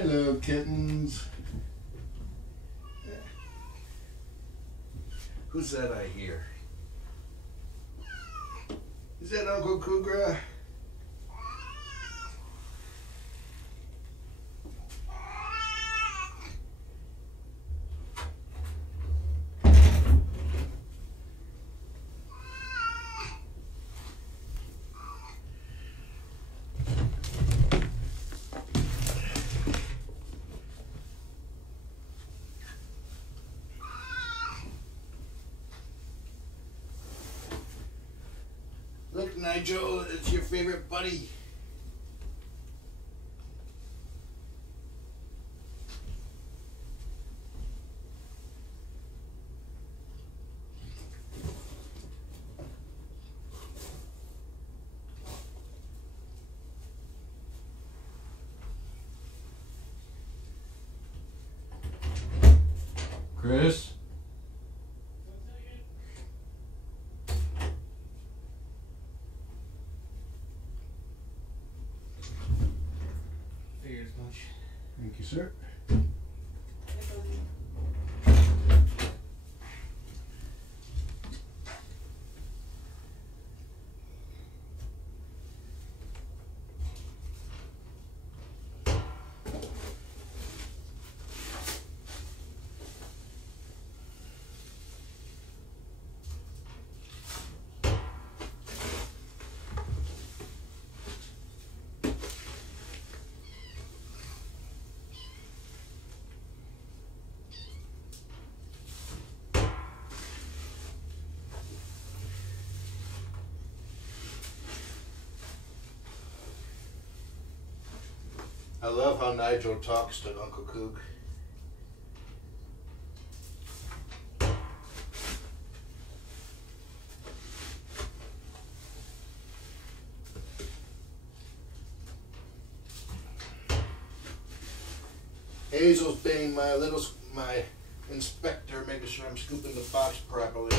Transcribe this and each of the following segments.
Hello, kittens. Who's that I hear? Is that Uncle Kougra? Look, Nigel, it's your favorite buddy. Chris? Thank you, sir. I love how Nigel talks to Uncle Koog. Hazel's being my inspector, making sure I'm scooping the box properly,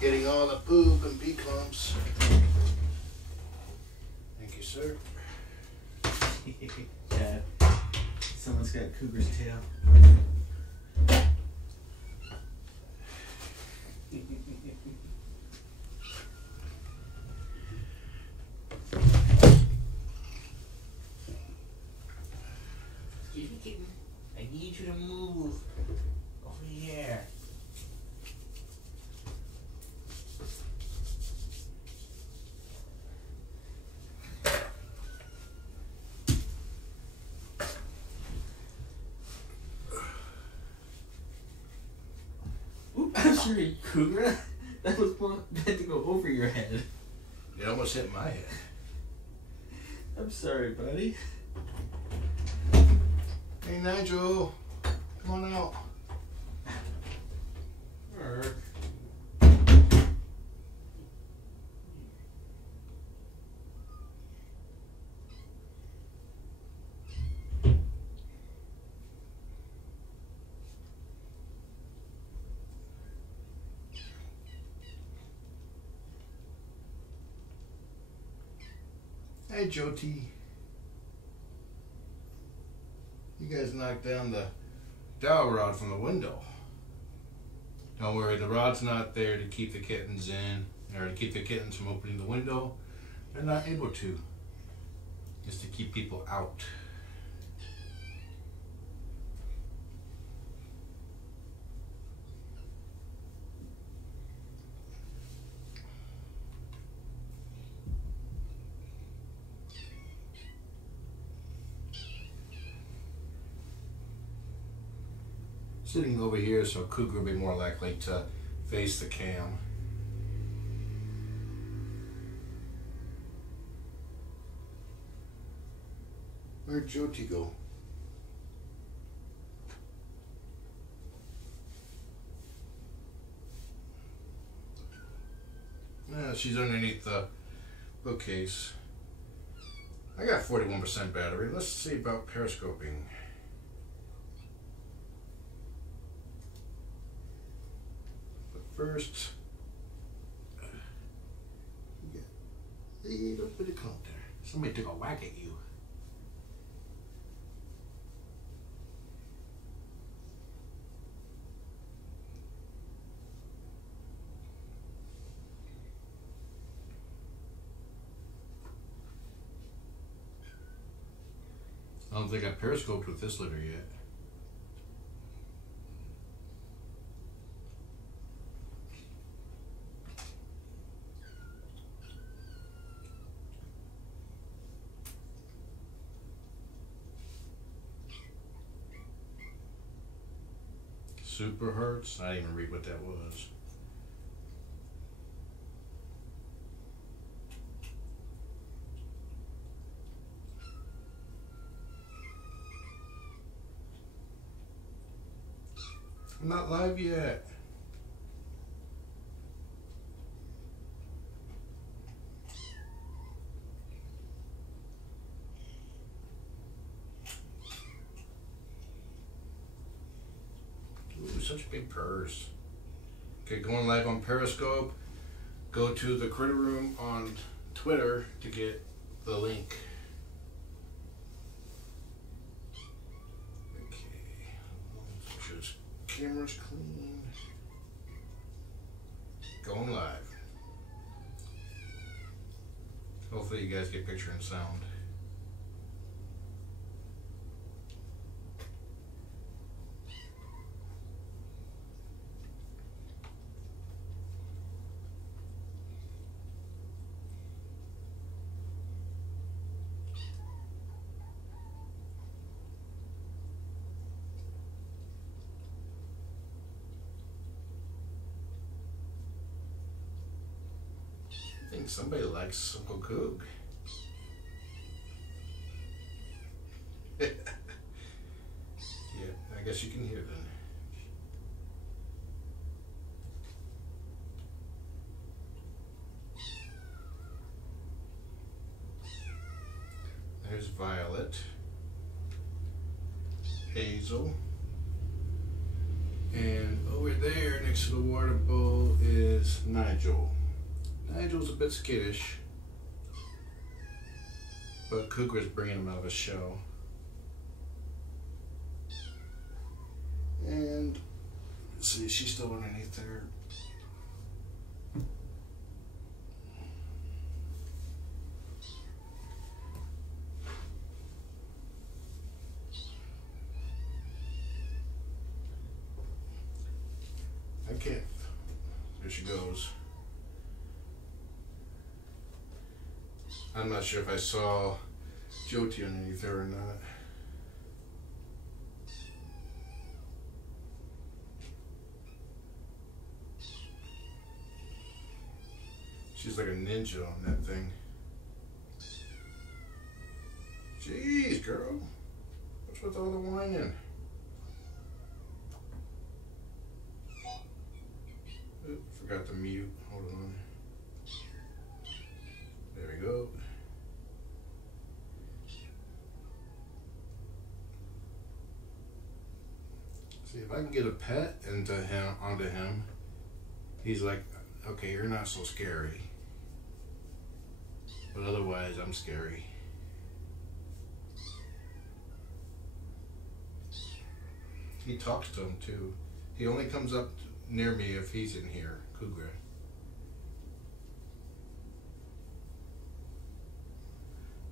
getting all the poop and pee clumps. Thank you, sir. Dad, someone's got Cougar's tail. Excuse me, kitten. I need you to move over here. I'm sorry, Kougra. That was meant to go over your head. It almost hit my head. I'm sorry, buddy. Hey, Nigel. Come on out. Hey, Joti. You guys knocked down the dowel rod from the window. Don't worry, the rod's not there to keep the kittens in, or to keep the kittens from opening the window. They're not able to. It's to keep people out. Sitting over here so Kougra will be more likely to face the cam. Where'd Joti go? Yeah, she's underneath the bookcase. I got 41% battery. Let's see about periscoping. First, you get a little bit of clump there. Somebody took a whack at you. don't think I periscoped with this litter yet. Super hurts? I didn't even read what that was. I'm not live yet. Ooh, such big purrs. Okay, going live on Periscope. Go to the Critter Room on Twitter to get the link. Camera's clean. Going live. Hopefully you guys get picture and sound. I think somebody likes Uncle Koog. Yeah, I guess you can hear then. There's Violet, Hazel, and over there next to the water bowl is Nigel. Nigel's a bit skittish, but Kougra's bringing him out of his shell. And let's see, she's still underneath there. I can't. There she goes. I'm not sure if I saw Joti underneath there or not. She's like a ninja on that thing. Jeez, girl. What's with all the whining? Oop, forgot to mute. Hold on. There we go. See if I can get a pet onto him. He's like, okay, you're not so scary. But otherwise, I'm scary. He talks to him too. He only comes up near me if he's in here, Kougra.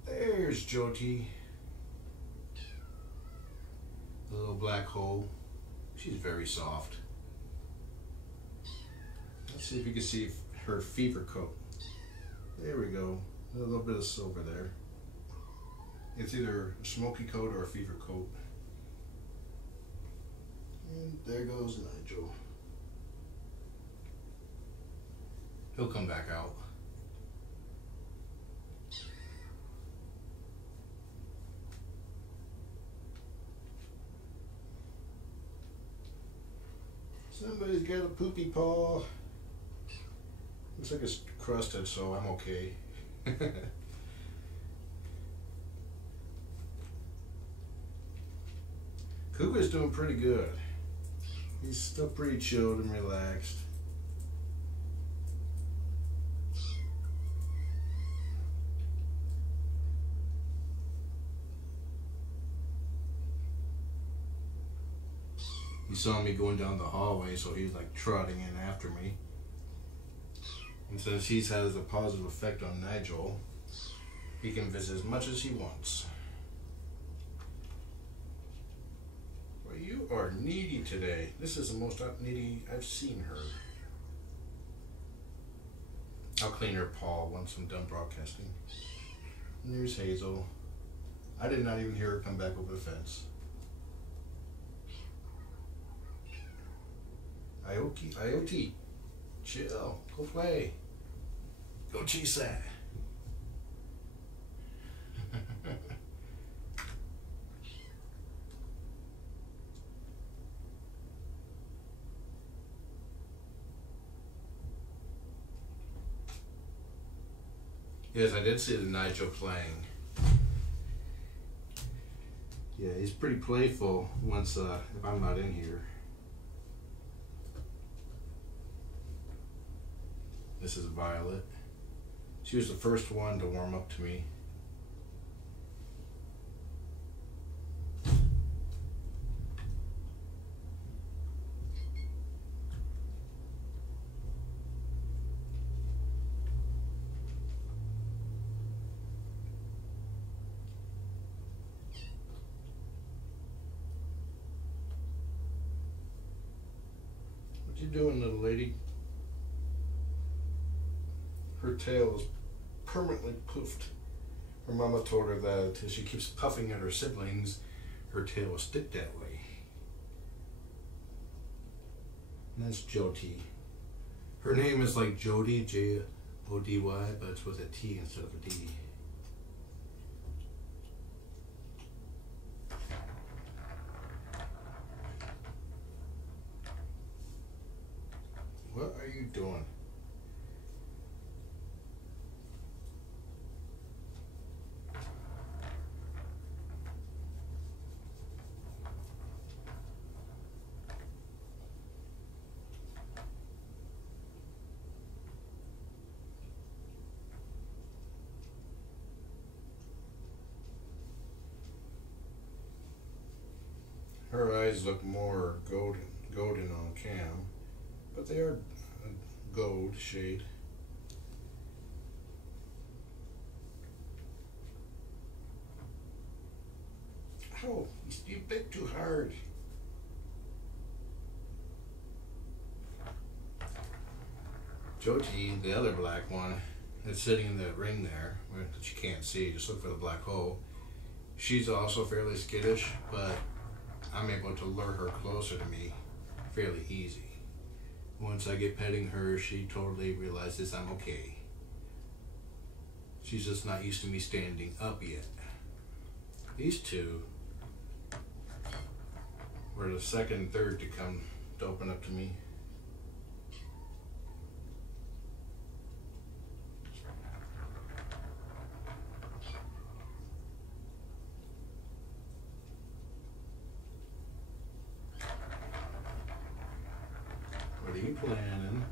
There's Joti. The little black hole. She's very soft. Let's see if you can see her fever coat. There we go. A little bit of silver there. It's either a smoky coat or a fever coat. And there goes Nigel. He'll come back out. Somebody's got a poopy paw. Looks like it's crusted, so I'm okay. Kougra's doing pretty good. He's still pretty chilled and relaxed. He saw me going down the hallway, so he's like trotting in after me. And since he has a positive effect on Nigel, he can visit as much as he wants. are needy today. This is the most needy I've seen her. I'll clean her paw once I'm done broadcasting. And there's Hazel. I did not even hear her come back over the fence. Ioke, Ioke, chill, go play. Go chase that. Yes, I did see the Nigel playing. Yeah, he's pretty playful once if I'm not in here. This is Violet. She was the first one to warm up to me. What you doing, little lady? Her tail is permanently poofed. Her mama told her that if she keeps puffing at her siblings, her tail will stick that way. And that's Joti. Her name is like Jodi, J-O-D-Y, but it's with a T instead of a D. What are you doing? Her eyes look more golden on cam, but they are a gold shade. Oh, you bit too hard. Joti, the other black one, that's sitting in the ring there, that you can't see, just look for the black hole. She's also fairly skittish, but I'm able to lure her closer to me fairly easy. Once I get petting her, she totally realizes I'm okay. She's just not used to me standing up yet. These two were the second and third to open up to me. What are you planning?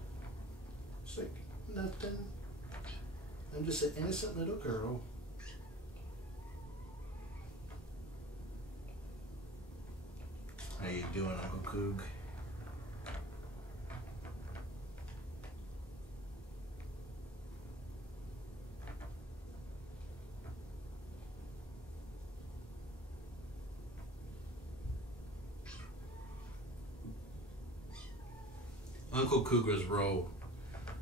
It's like, nothing. I'm just an innocent little girl. How you doing, Uncle Koog? Uncle Kougra's role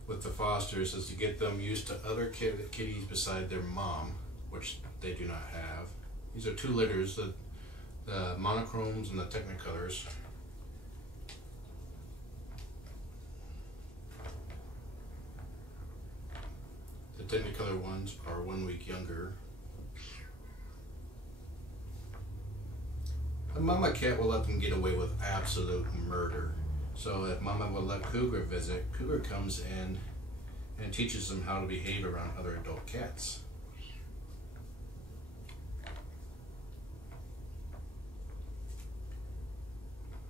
with the Fosters is to get them used to other kitties beside their mom, which they do not have. These are two litters, the monochromes and the technicolors. The technicolor ones are 1 week younger. A mama cat will let them get away with absolute murder. So if Mama will let Kougra visit, Kougra comes in and teaches them how to behave around other adult cats.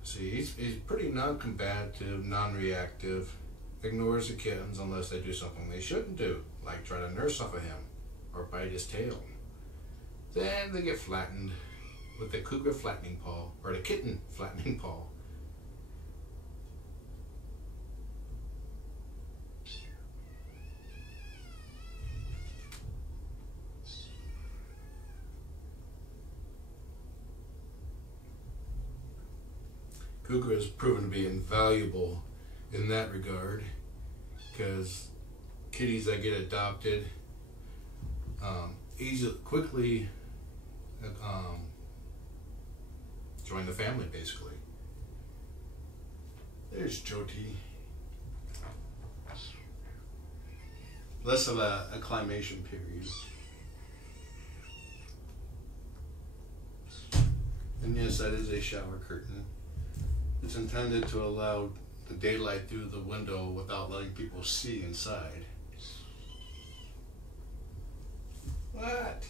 See, he's pretty non-combative, non-reactive, ignores the kittens unless they do something they shouldn't do, like try to nurse off of him or bite his tail. Then they get flattened with the Kougra flattening paw, or the kitten flattening paw. Kougra has proven to be invaluable in that regard, because kitties that get adopted quickly join the family, basically. There's Joti. Less of a acclimation period. And yes, that is a shower curtain. It's intended to allow the daylight through the window without letting people see inside. What?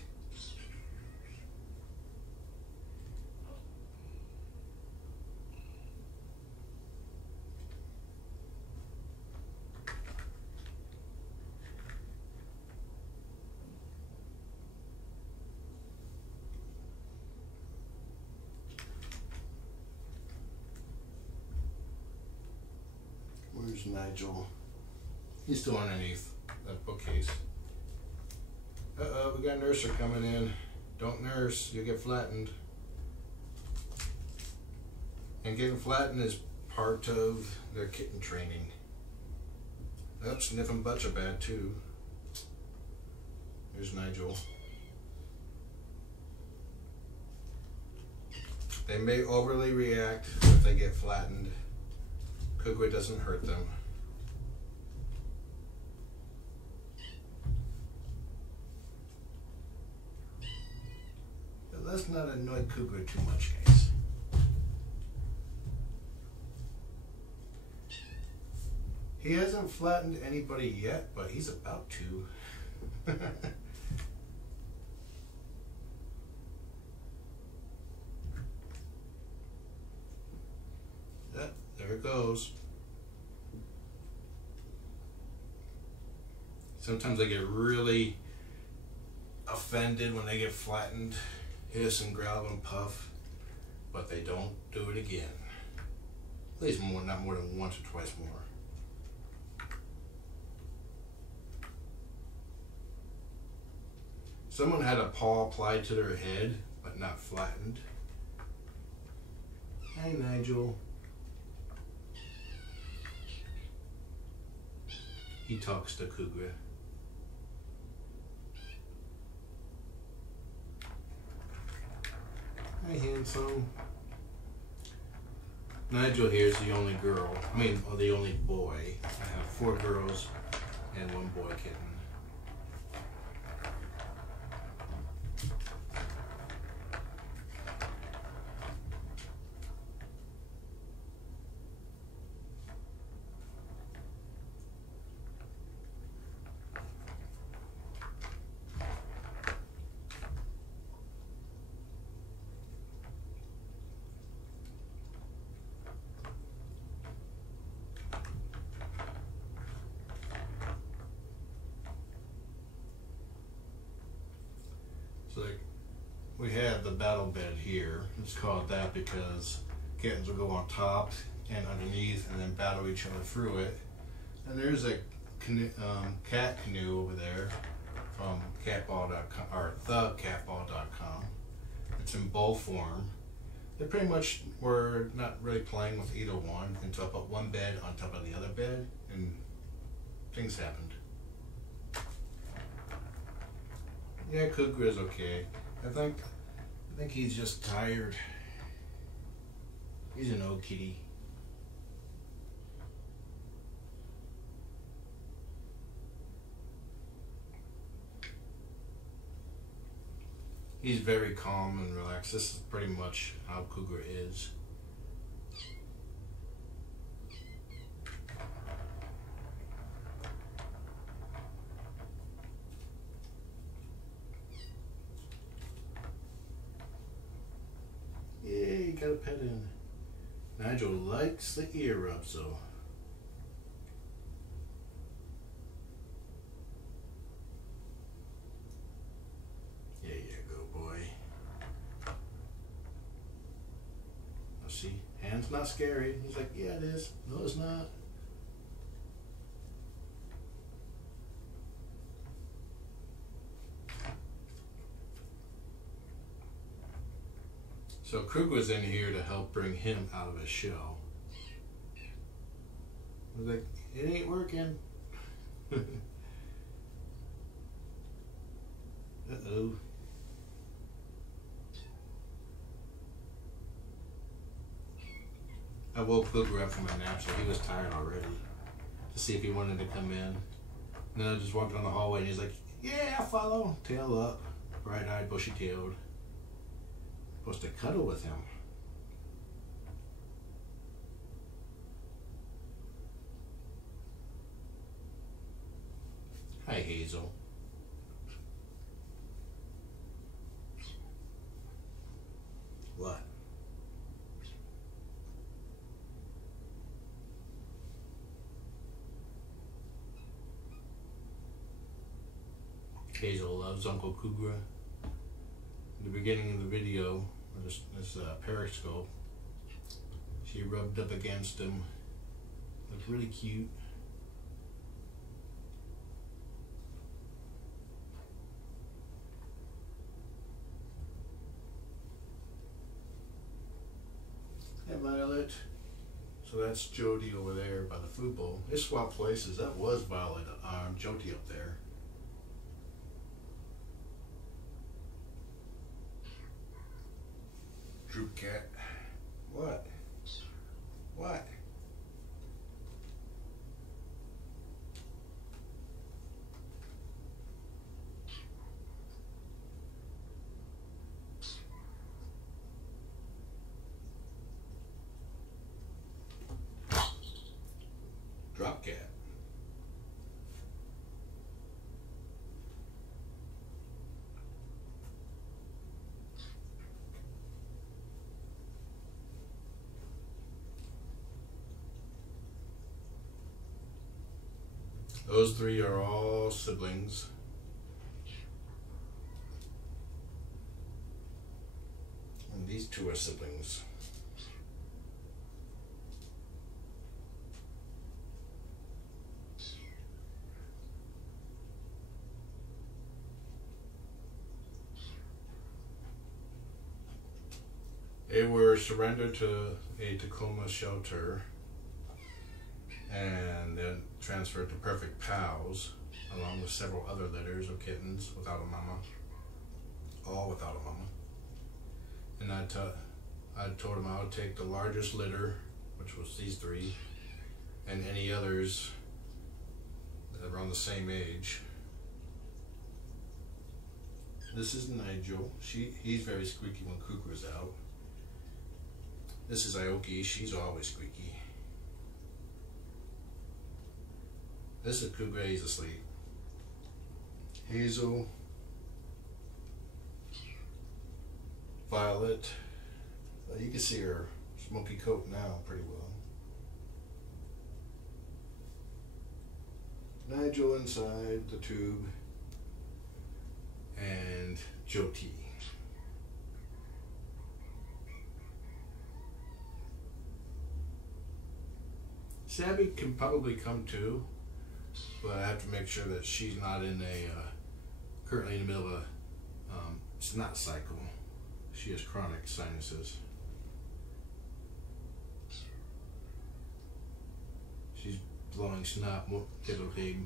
Where's Nigel? He's still underneath that bookcase. Uh-oh, we got a nurser coming in. Don't nurse, you'll get flattened. And getting flattened is part of their kitten training. Yep, sniffing butts are bad too. There's Nigel. They may overly react if they get flattened. Kougra doesn't hurt them. But let's not annoy Kougra too much, guys. He hasn't flattened anybody yet, but he's about to. There it goes. Sometimes I get really offended when they get flattened, hiss and growl and puff, but they don't do it again. At least not more than once or twice more. Someone had a paw applied to their head, but not flattened. Hi, Nigel. He talks to Kougra. Hi, handsome. Nigel here is the only girl. Or the only boy. I have 4 girls and 1 boy kitten. So we have the battle bed here. It's called that because kittens will go on top and underneath and then battle each other through it. And there's a cat canoe over there from catball.com or thecatball.com. It's in bowl form. They pretty much were not really playing with either one until I put one bed on top of the other bed and things happened. Yeah, Kougra's okay. I think he's just tired. He's an old kitty. He's very calm and relaxed. This is pretty much how Kougra is. Yay, got a pet in. Nigel likes the ear rubs though. There you go, boy. Oh, see, hand's not scary. He's like, yeah, it is. No, it's not. So Kougra's in here to help bring him out of his shell. I was like, it ain't working. Uh-oh. I woke Kougra up from my nap, so he was tired already, to see if he wanted to come in. And then I just walked down the hallway and he's like, yeah, I'll follow. Tail up, bright-eyed, bushy-tailed. Supposed to cuddle with him. Hi, Hazel. What? Hazel loves Uncle Kougra. In the beginning of the video, this Periscope, she rubbed up against him. Looked really cute. Hey, Violet. So that's Joti over there by the food bowl. They swapped places. That was Violet, Joti up there. Droop cat. What? What? Drop cat. Those three are all siblings. And these two are siblings. They were surrendered to a Tacoma shelter and then transferred to Purrfect Pals, along with several other litters of kittens without a mama, all without a mama. And I told him I would take the largest litter, which was these three, and any others that are around the same age. This is Nigel. He's very squeaky when Kougra's out. This is Ioke. She's always squeaky. This is Kougra. He's asleep. Hazel. Violet. You can see her smoky coat now pretty well. Nigel inside the tube. And Joti. Sabby can probably come too, but I have to make sure that she's not in currently in the middle of a snot cycle. She has chronic sinuses. She's blowing snot typically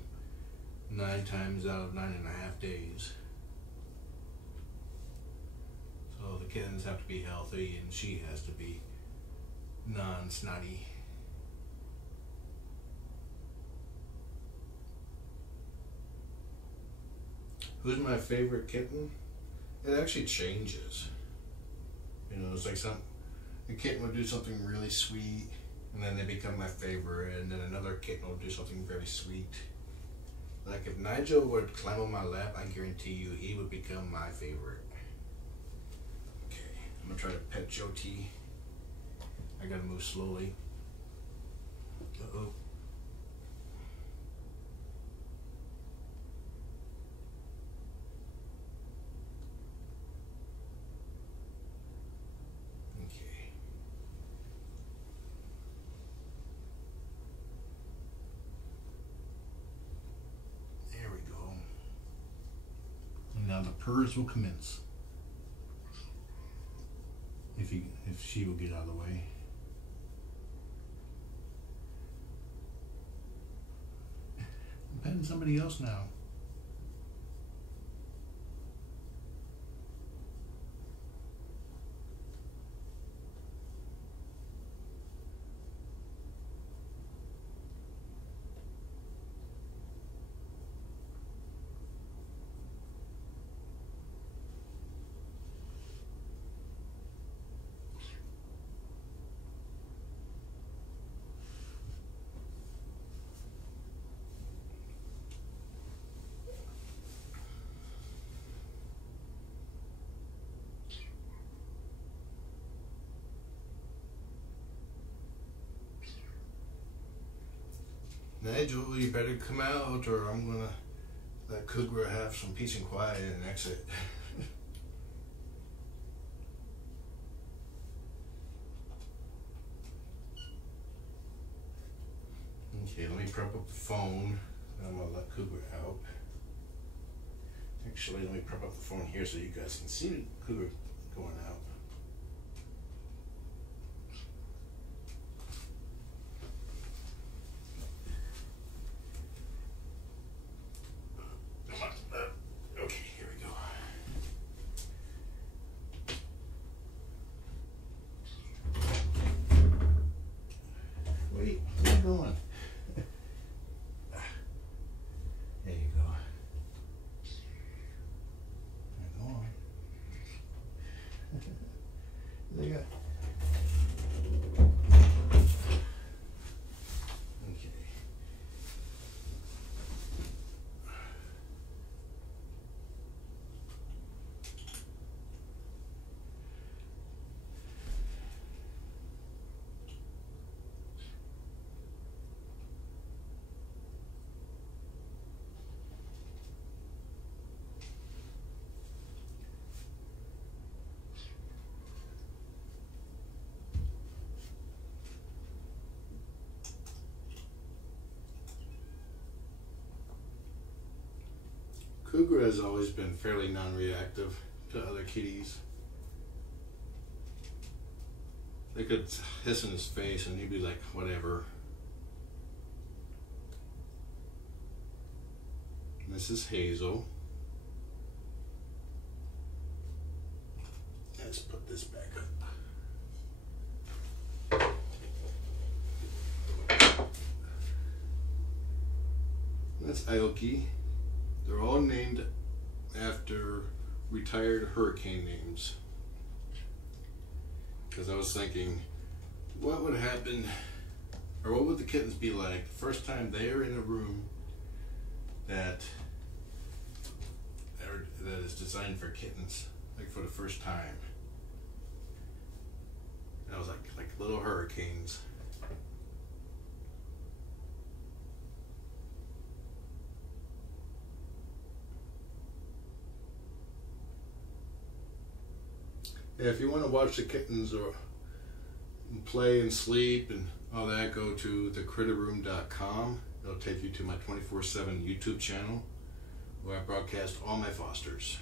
9 times out of 9.5 days. So the kittens have to be healthy and she has to be non-snotty. Who's my favorite kitten? It actually changes. You know, it's like a kitten would do something really sweet and then they become my favorite, and then another kitten will do something very sweet. Like if Nigel would climb on my lap, I guarantee you he would become my favorite. Okay, I'm gonna try to pet Joti. I gotta move slowly. Uh-oh. Now the purrs will commence. If you if she will get out of the way. I'm petting somebody else now. Nigel, you better come out or I'm gonna let Kougra have some peace and quiet and exit. Okay, let me prep up the phone. I'm gonna let Kougra out. Actually, let me prep up the phone here so you guys can see Kougra going out. Kougra has always been fairly non-reactive to other kitties. They could hiss in his face and he'd be like, whatever. And this is Hazel. Let's put this back up. That's Ioke. They're all named after retired hurricane names. Because I was thinking, what would happen, or what would the kittens be like the first time they're in a room that is designed for kittens, like for the first time. And I was like little hurricanes. Yeah, if you want to watch the kittens or play and sleep and all that, go to thecritterroom.com. It'll take you to my 24/7 YouTube channel where I broadcast all my fosters.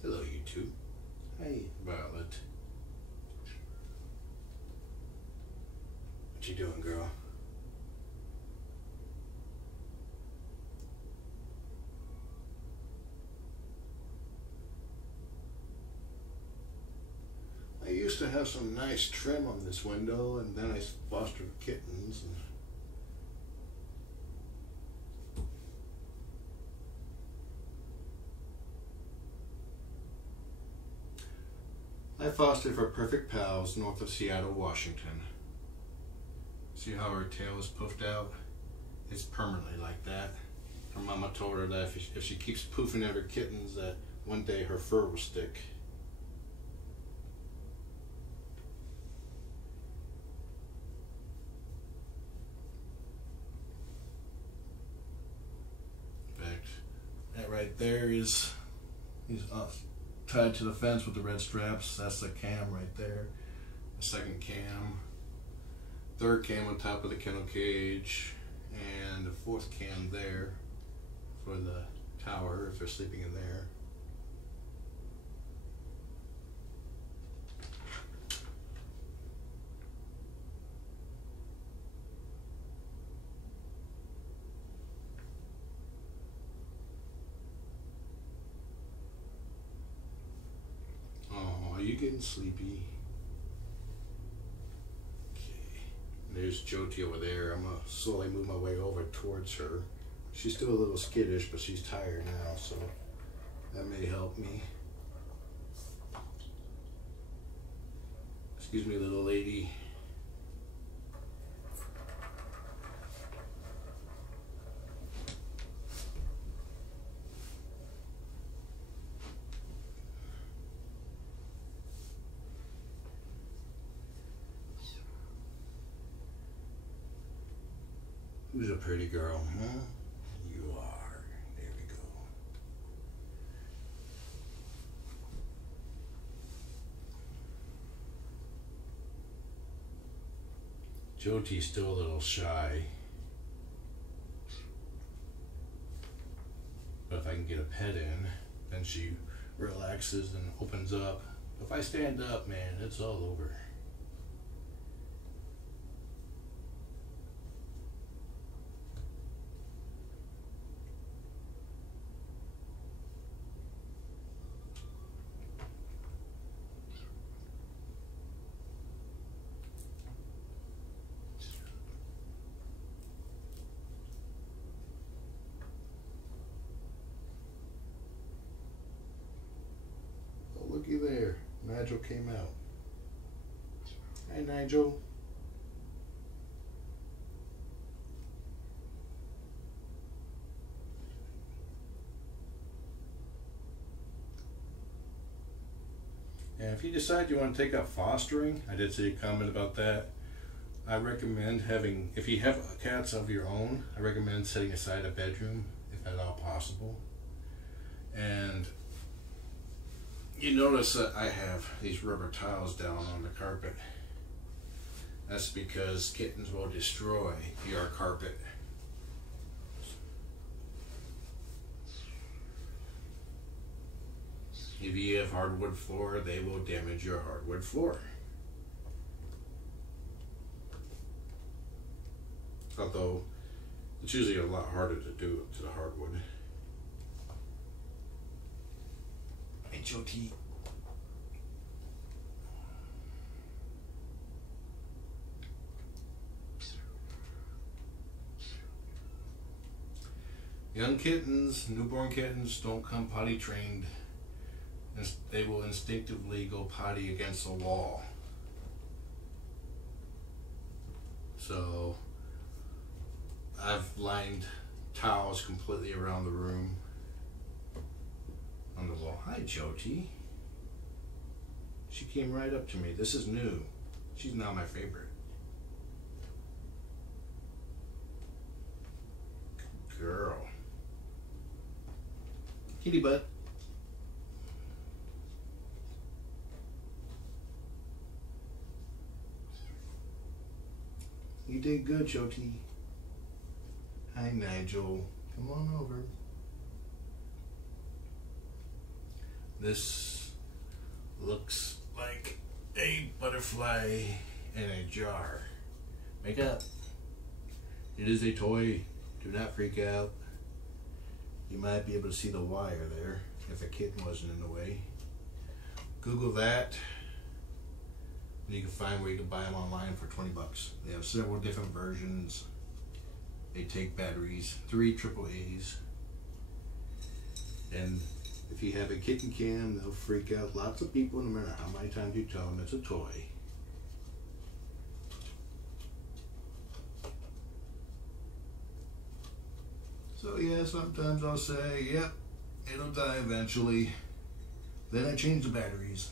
Hello, YouTube. Hey, Violet. What you doing, girl? I used to have some nice trim on this window, and then I fostered kittens. I fostered for Purrfect Pals north of Seattle, Washington. See how her tail is puffed out? It's permanently like that. Her mama told her that if she keeps poofing at her kittens, that one day her fur will stick. Right there he's tied to the fence with the red straps. That's the cam right there. The second cam, third cam on top of the kennel cage, and the fourth cam there for the tower if they're sleeping in there. Oh, are you getting sleepy? Okay. There's Joti over there. I'm gonna slowly move my way over towards her. She's still a little skittish, but she's tired now, so that may help me. Excuse me, little lady. Who's a pretty girl, huh? You are. There we go. Joti's still a little shy. But if I can get a pet in, then she relaxes and opens up. If I stand up, man, it's all over. Looky there, Nigel came out. Hi, Nigel. And if you decide you want to take up fostering, I did see a comment about that. I recommend having, if you have cats of your own, I recommend setting aside a bedroom, if at all possible. And you notice that I have these rubber tiles down on the carpet. That's because kittens will destroy your carpet. If you have hardwood floor, they will damage your hardwood floor. Although it's usually a lot harder to do to the hardwood. Hey, Joti. Young kittens, newborn kittens don't come potty trained. They will instinctively go potty against the wall. So I've lined towels completely around the room on the wall. Hi, Joti. She came right up to me. This is new. She's now my favorite. Good girl. Kitty butt. You did good, Joti. Hi, Nigel. Come on over. This looks like a butterfly in a jar. Wake up. It is a toy. Do not freak out. You might be able to see the wire there if a kitten wasn't in the way. Google that. And you can find where you can buy them online for 20 bucks. They have several different versions. They take batteries, 3 AAAs. And if you have a kitten cam, they'll freak out lots of people no matter how many times you tell them it's a toy. So yeah, sometimes I'll say, yep, it'll die eventually. Then I change the batteries.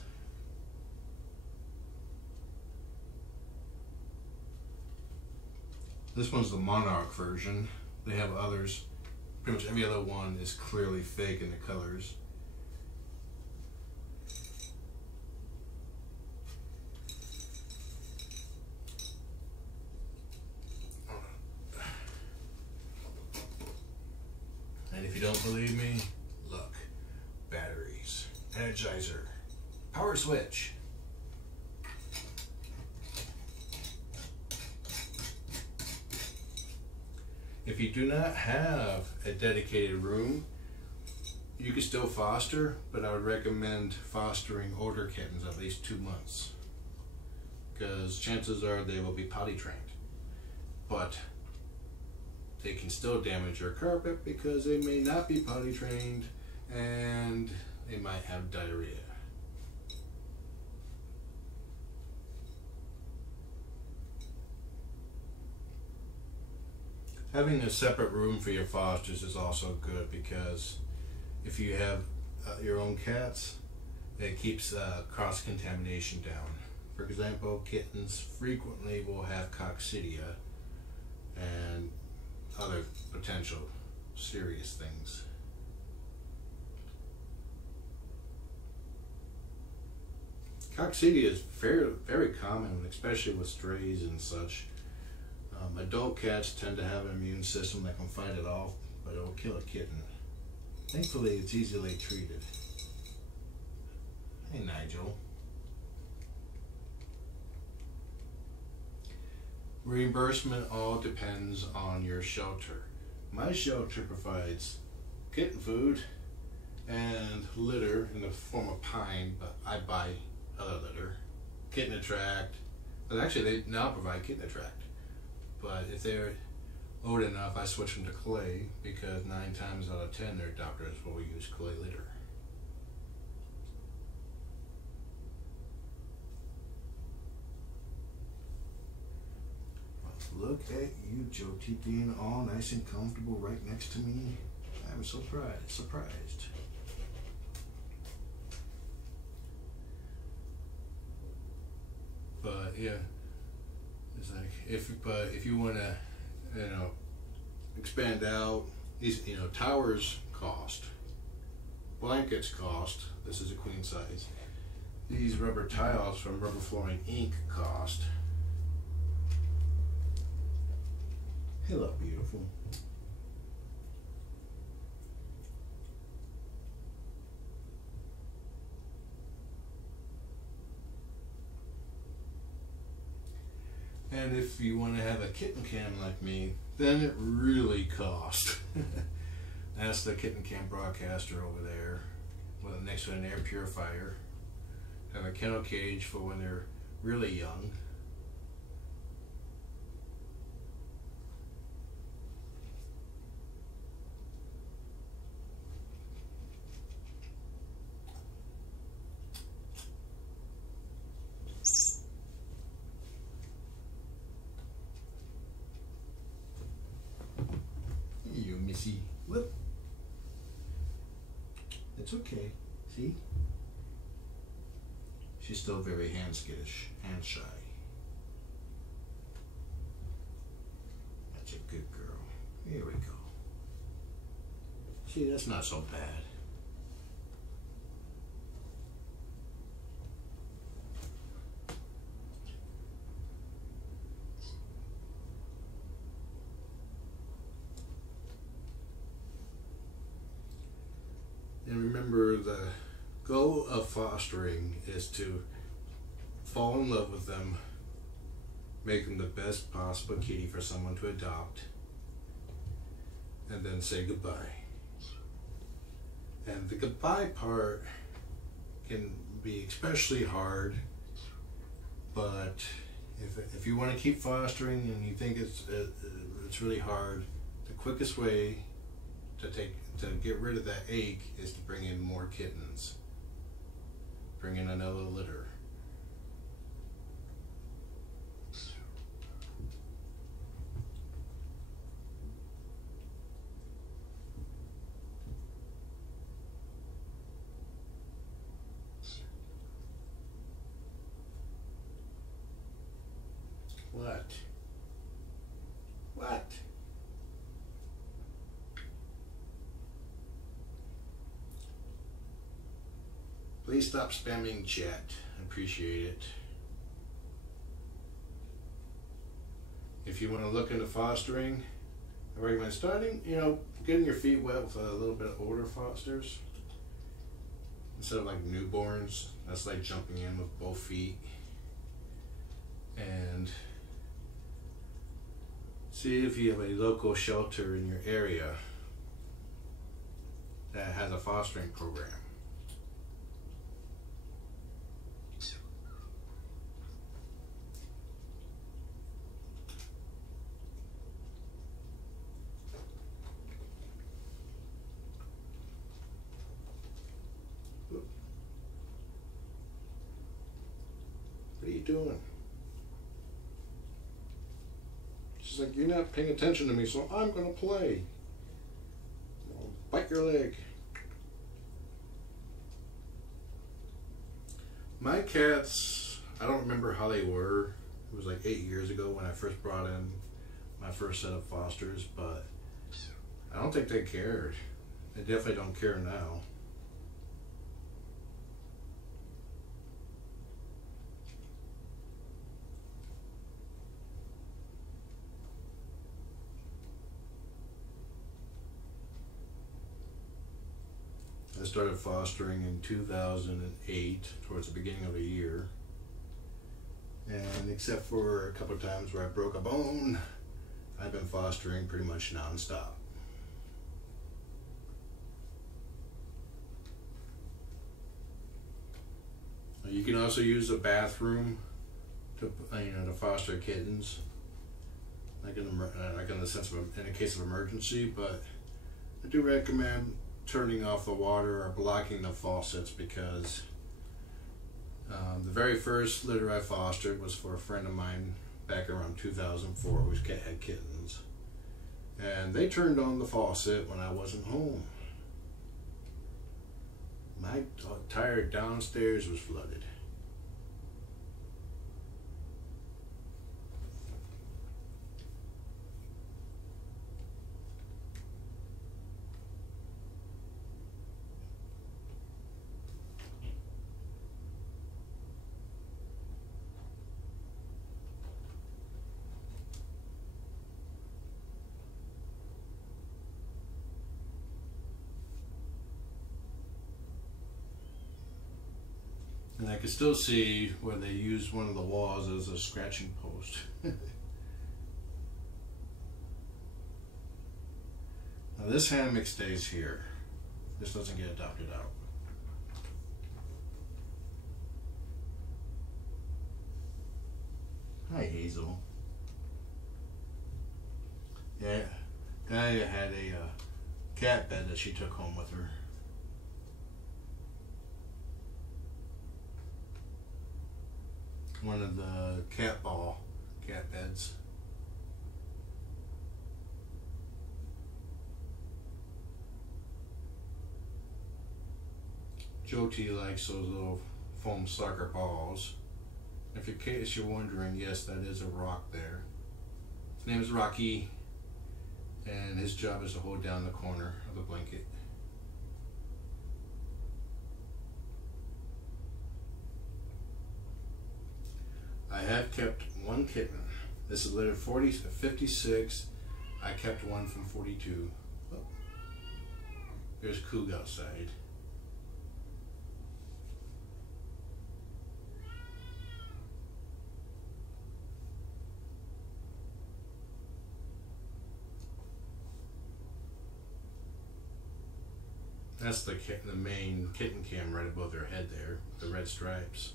This one's the Monarch version. They have others. Pretty much every other one is clearly fake in the colors. And if you don't believe me, Energizer. Power switch. If you do not have a dedicated room, you can still foster, but I would recommend fostering older kittens at least 2 months, because chances are they will be potty trained. But they can still damage your carpet because they may not be potty trained and they might have diarrhea. Having a separate room for your fosters is also good, because if you have your own cats, it keeps cross-contamination down. For example, kittens frequently will have coccidia and other potential serious things. Coccidia is very common, especially with strays and such. Adult cats tend to have an immune system that can fight it off, but it will kill a kitten. Thankfully, it's easily treated. Hey, Nigel. Reimbursement all depends on your shelter. My shelter provides kitten food and litter in the form of pine, but I buy other litter. Kitten attract. Well, actually, they now provide kitten attract. But if they're old enough, I switch them to clay, because 9 times out of 10 their doctors will use clay litter. Look at you, Joti, being all nice and comfortable right next to me. I'm so surprised. But yeah, it's like if you want to, expand out, these towers cost, blankets cost. This is a queen size. These rubber tiles from Rubber Flooring Inc. cost. Hello, beautiful. And if you want to have a kitten cam like me, then it really costs. That's the kitten cam broadcaster over there, with next to an air purifier. Have a kennel cage for when they're really young. Whoop. It's okay. See? She's still very hand skittish, hand shy. That's a good girl. Here we go. See, that's not so bad. And remember, the goal of fostering is to fall in love with them, make them the best possible kitty for someone to adopt, and then say goodbye. And the goodbye part can be especially hard, but if you want to keep fostering and you think it's really hard, the quickest way to get rid of that ache is to bring in more kittens. Bring in another litter. What? What? Please stop spamming chat. I appreciate it. If you want to look into fostering, I recommend starting, getting your feet wet with a little bit of older fosters. instead of like newborns, that's like jumping in with both feet. And see if you have a local shelter in your area that has a fostering program. What are you doing? She's like, you're not paying attention to me, so I'm gonna play. I'll bite your leg. My cats, I don't remember how they were. It was like 8 years ago when I first brought in my first set of fosters, but I don't think they cared. They definitely don't care now. I started fostering in 2008, towards the beginning of the year. And except for a couple of times where I broke a bone, I've been fostering pretty much non-stop. You can also use the bathroom to foster kittens, like in the sense of in a case of emergency. But I do recommend turning off the water or blocking the faucets, because the very first litter I fostered was for a friend of mine back around 2004 who had kittens, and they turned on the faucet when I wasn't home. My entire downstairs was flooded. And I can still see where they used one of the walls as a scratching post. Now this hammock stays here. This doesn't get adopted out. Hi, Hazel. Yeah, Diane had a cat bed that she took home with her. One of the cat beds. Joti likes those little foam soccer balls. If in case you're wondering, yes, that is a rock there. His name is Rocky, and his job is to hold down the corner of the blanket. I have kept one kitten. This is litter 56. I kept one from 42. Oh. There's Kougra outside. That's the main kitten cam right above their head there, the red stripes.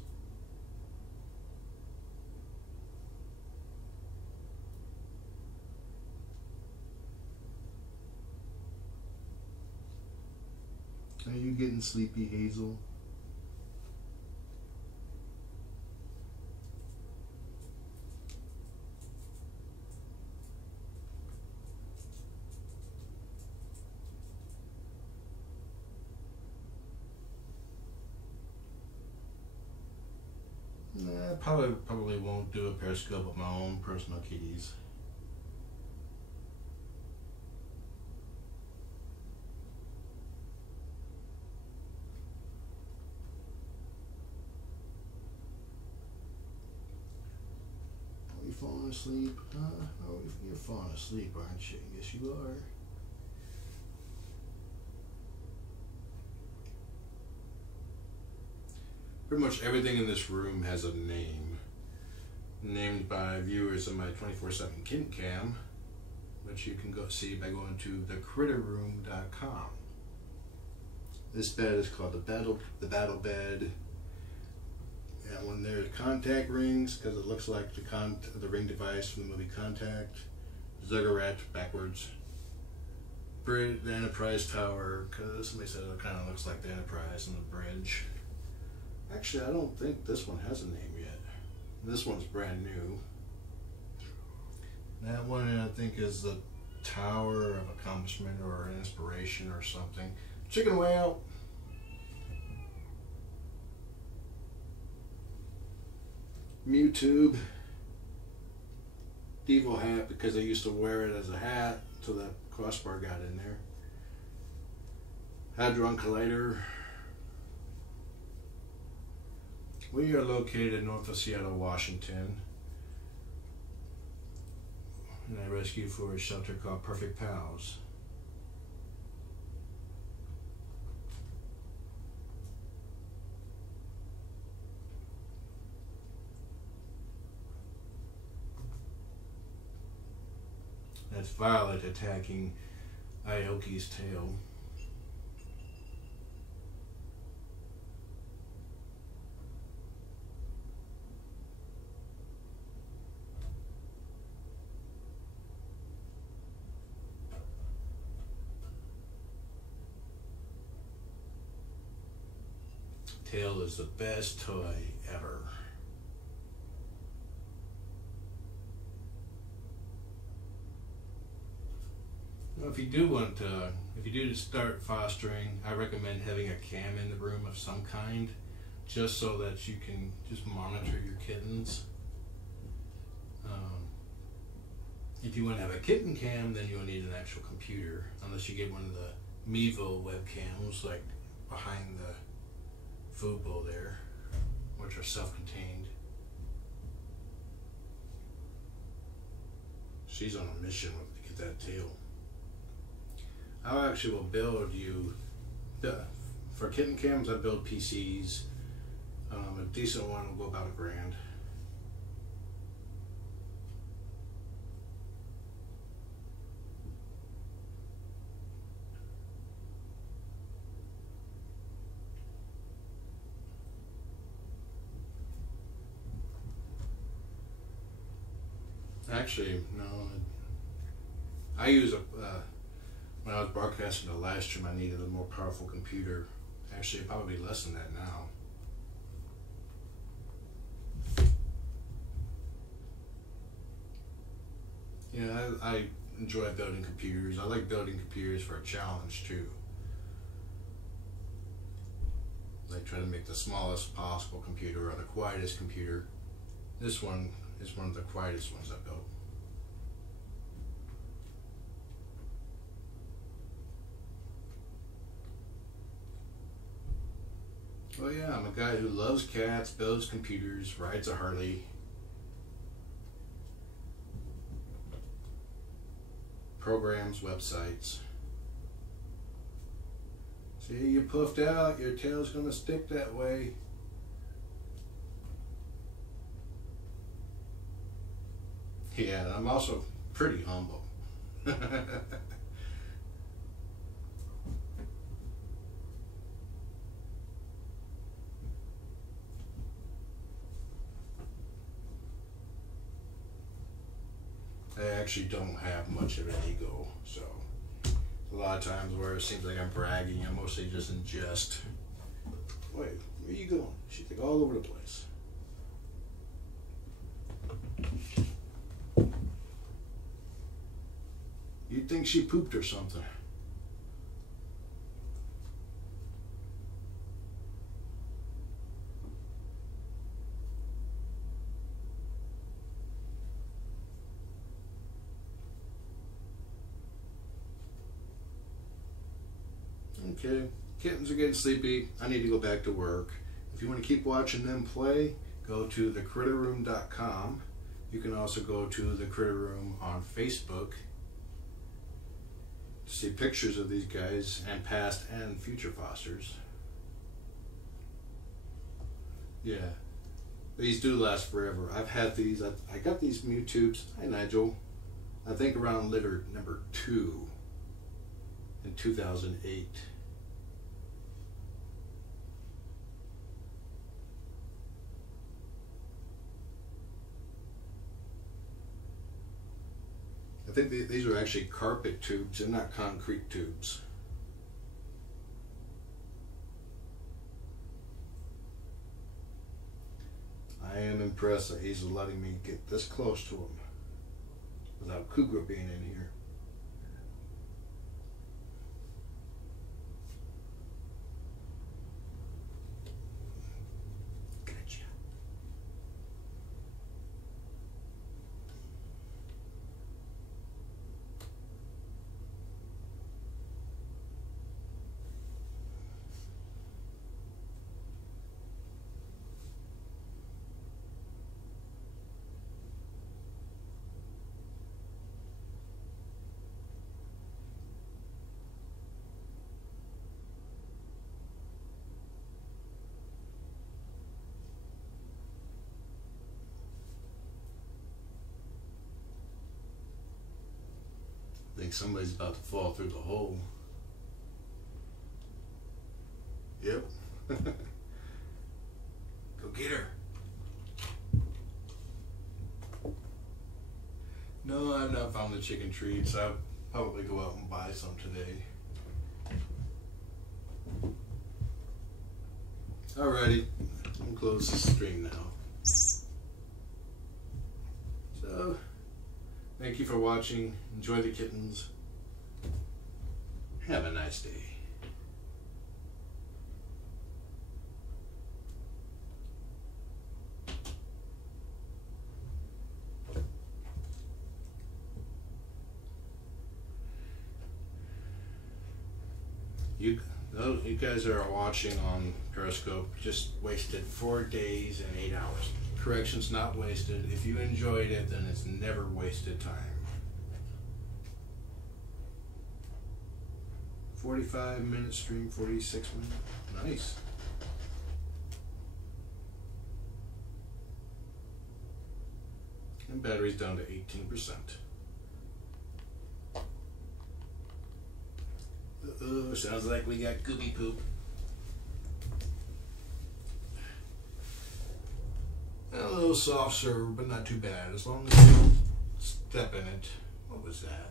Are you getting sleepy, Hazel? Nah, probably won't do a Periscope of my own personal kitties. Falling asleep? Oh, you're falling asleep, aren't you? Yes, you are. Pretty much everything in this room has a name. Named by viewers of my 24/7 kitten cam, which you can go see by going to thecritterroom.com. This bed is called the battle bed. And when there's contact rings, because it looks like the ring device from the movie Contact. Zuggurat backwards. The Enterprise Tower, because somebody said it kind of looks like the Enterprise on the bridge. Actually, I don't think this one has a name yet. This one's brand new. That one I think is the Tower of Accomplishment or Inspiration or something. Chicken way out. Mewtube. Devo hat because I used to wear it as a hat until that crossbar got in there. Hadron Collider. We are located north of Seattle, Washington. And I rescue for a shelter called Purrfect Pals. That's Violet attacking Ioke's tail. Tail is the best toy ever. Well, if you do start fostering, I recommend having a cam in the room of some kind, just so that you can just monitor your kittens. If you want to have a kitten cam, then you'll need an actual computer, unless you get one of the Mevo webcams, like behind the food bowl there, which are self-contained. She's on a mission to get that tail. I actually will build you, for kitten cams I build PCs. A decent one will go about $1,000. Actually, no. I use when I was broadcasting the live stream, I needed a more powerful computer. Actually, probably less than that now. Yeah, I enjoy building computers. I like building computers for a challenge too. Like try to make the smallest possible computer or the quietest computer. This one is one of the quietest ones I built. Oh yeah, I'm a guy who loves cats, builds computers, rides a Harley, programs websites. See, you puffed out, your tail's gonna stick that way. Yeah, I'm also pretty humble. I actually don't have much of an ego, so a lot of times where it seems like I'm bragging, I'm mostly just in jest. Wait, where you going? She's like all over the place. You'd think she pooped or something. Okay, kittens are getting sleepy. I need to go back to work. If you want to keep watching them play, go to thecritterroom.com. You can also go to the Critter Room on Facebook to see pictures of these guys and past and future fosters. Yeah. These do last forever. I've had these. I got these Mew tubes. Hi, Nigel. I think around litter number 2 in 2008. I think these are actually carpet tubes and not concrete tubes. I am impressed that Hazel letting me get this close to him without Kougra being in here. Gotcha. I think somebody's about to fall through the hole. Yep. Go get her. No, I've not found the chicken treats. I'll probably go out and buy some today. Alrighty, I'm gonna close the stream now. So, thank you for watching. Enjoy the kittens. Have a nice day. You guys that are watching on Periscope just wasted 4 days and 8 hours. Corrections not wasted. If you enjoyed it, then it's never wasted time. 45-minute stream, 46 minutes. Nice. And battery's down to 18%. Sounds like we got goopy poop. A little soft serve, but not too bad. As long as you don't step in it. What was that?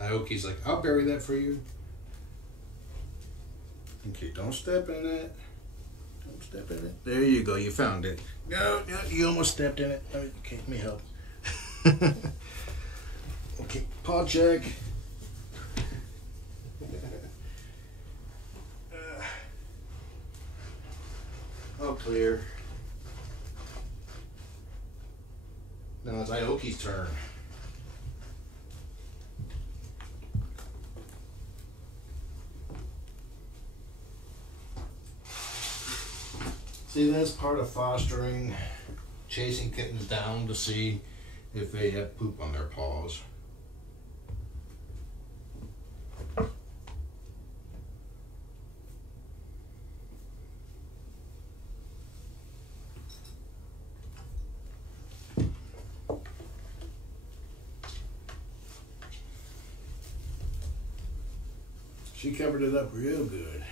Ioke's like, I'll bury that for you. Okay, don't step in it. Don't step in it. There you go, you found it. No, you almost stepped in it. Okay, let me help. Okay, paw check. All clear. Now it's Ioke's turn. See, that's part of fostering, chasing kittens down to see if they have poop on their paws. She covered it up real good.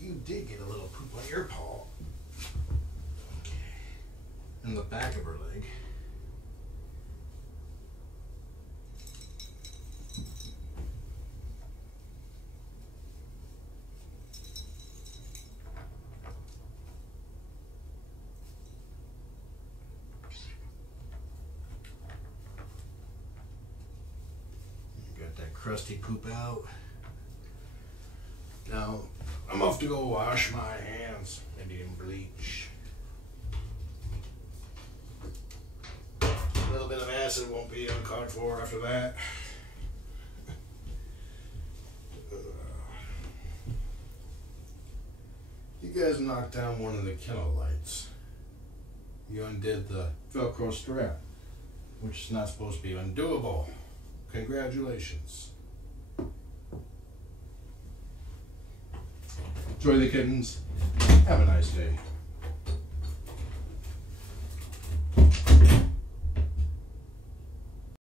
You did get a little poop on your paw. Okay. And the back of her leg. crusty poop out. Now, I'm off to go wash my hands, maybe in bleach. A little bit of acid won't be uncalled for after that. You guys knocked down one of the kennel lights. You undid the Velcro strap, which is not supposed to be undoable. Congratulations. Enjoy the kittens. Have a nice day.